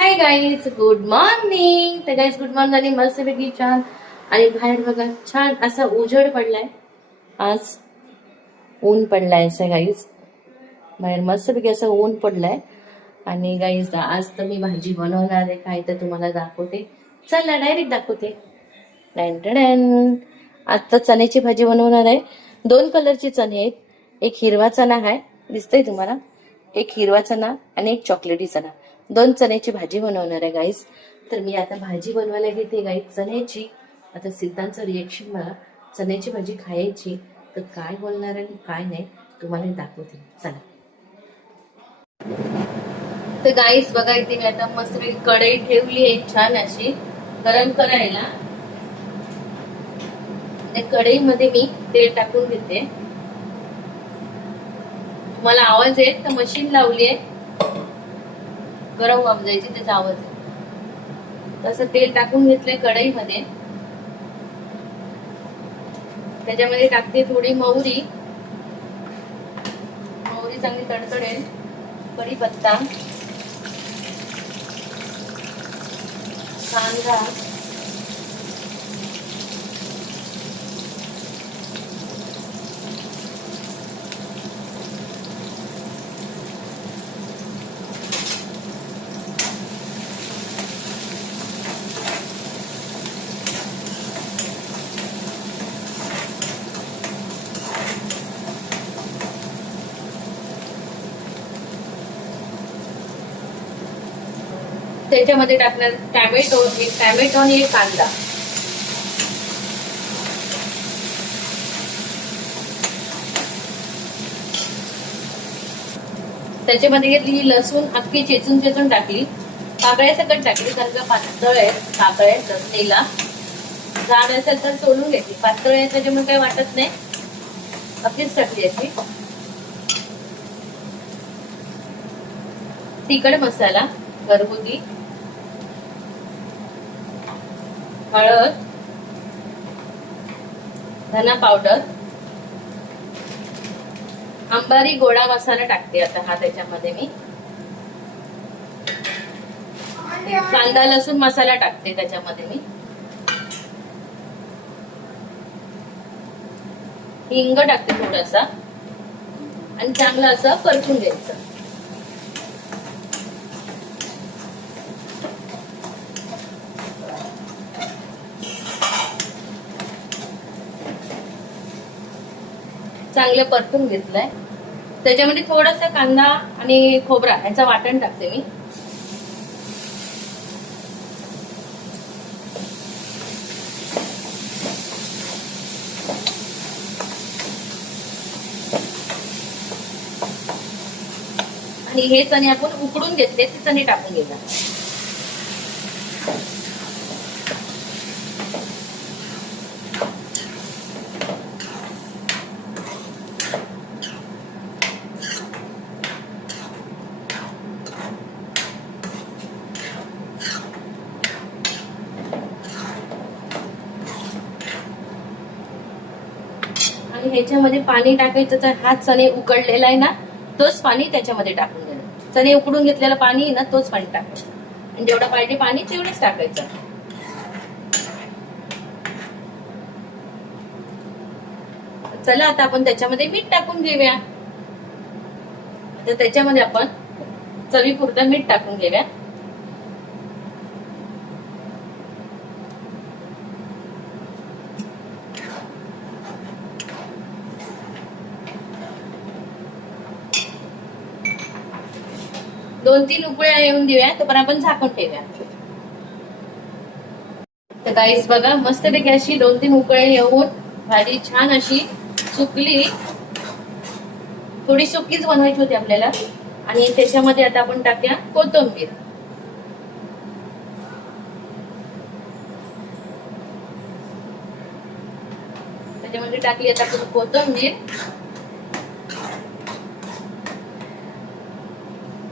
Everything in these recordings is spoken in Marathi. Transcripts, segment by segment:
Hi guys, good morning. तर गाईज गुड मॉर्निंग आणि मस्तपैकी छान. आणि बाहेर बघा छान असा उजेड पडलाय. आज ऊन पडलाय असं गाईज. बाहेर मस्तपैकी असं ऊन पडलाय. आणि गाईज आज तर मी भाजी बनवणार आहे. काय तर तुम्हाला दाखवते. चला डायरेक्ट दाखवते. आज तर चण्याची भाजी बनवणार आहे. 2 कलरचे चणे आहेत. एक हिरवा चणा आहे, दिसतंय तुम्हाला. एक हिरवा चणा आणि एक चॉकलेटी चणा. 2 चण्याची भाजी बनवणार आहे गाईस. तर मी आता भाजी बनवायला घेते गाईस चण्याची. आता सिद्धांचं रिएक्शन बघा. चण्याची भाजी खायची तर काय बोलणार आणि काय नाही तुम्हाला दाखवते. चला. तर गाईस बघा, इथे मी आता मस्तपैकी कढई ठेवली आहे छान अशी गरम करायला. त्या कढईमध्ये मी तेल टाकून घेते. तुम्हाला आवाज येत तर मशीन लावली आहे, गरम वाफ जायची त्याचा आवाज आहे. तसं तेल टाकून घेतलंय कढईमध्ये. त्याच्यामध्ये टाकते थोडी मोहरी. मोहरी चांगली तडतडेल. कढीपत्ता, कांदा, त्याच्यामध्ये टाकणार टॅमॅटो, एक टॅमॅटो आणि एक कांदा. त्याच्यामध्ये घेतली लसूण अख्खी चेचून चेचून टाकली. पाकळ्या सकट टाकली कारण का पातळ आहे पाकळ्या चटणीला. जाड असेल तर सोलून घेतली. पातळ आहे त्याच्यामुळे काही वाटत नाही, अख्खीच टाकली अशी. तिखट मसाला घरगुती, हळद, धना पावडर, अंबारी गोडा मसाला टाकते आता हा त्याच्यामध्ये मी. कांदा लसूण मसाला टाकते त्याच्यामध्ये मी. हिंग टाकते थोडासा आणि चांगलं असं परतून घ्यायचं. चांगलं परतून घेतलंय. त्याच्यामध्ये थोडासा कांदा आणि खोबरा याचा वाटण टाकते मी. आणि हे चणे आपण उकडून घेतले ते चणे टाकून घेऊया. आणि ह्याच्यामध्ये पाणी टाकायचं. तर हा चणे उकडलेला आहे ना, तोच पाणी त्याच्यामध्ये टाकून द्यायचं. चणे उकडून घेतलेलं पाणी आहे ना, तोच पाणी टाकायचं. आणि जेवढं पाहिजे पाणी तेवढेच टाकायचं. चला आता आपण त्याच्यामध्ये मीठ टाकून घेऊया. तर त्याच्यामध्ये आपण चवीपुरतं मीठ टाकून घेऊया. दोन 3 उकळ्या येऊन देऊया, तोपर्यंत आपण झाकून ठेवूया. तर गाईस बघा, मस्तपैकी अशी 2-3 उकळ्या येऊन भाजी छान अशी सुकली. थोडी सुकीच बनवायची होती आपल्याला. आणि त्याच्यामध्ये आता आपण टाकूया कोथिंबीर. त्याच्यामध्ये टाकली आता आपण कोथिंबीर.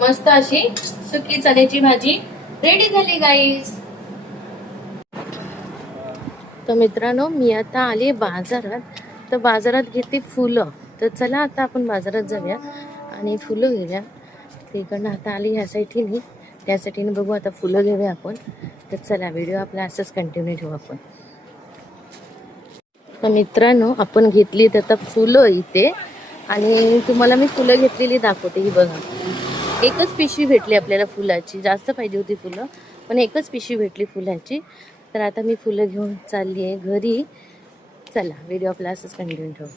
मस्त अशी सुकी चण्याची भाजी रेडी झाली गाईस. तर मित्रांनो, मी आता आली बाजारात. तर बाजारात घेते फुलं. तर चला आता आपण बाजारात जाऊया आणि फुलं घेऊया. तिकडनं आता आली ह्या साईडने. त्यासाठी बघू आता फुलं घेऊया आपण. तर चला व्हिडिओ आपला असंच कंटिन्यू ठेवू आपण. तर मित्रांनो, आपण घेतली आता फुलं इथे आणि तुम्हाला मी फुलं घेतलेली दाखवते. ही बघा, एकच पिशवी भेटली आपल्याला फुलाची. जास्त पाहिजे होती फुलं, पण एकच पिशवी भेटली फुलाची. तर आता मी फुलं घेऊन चालली आहे घरी. चला व्हिडिओ आपला असंच कंटिन्यू ठेवू.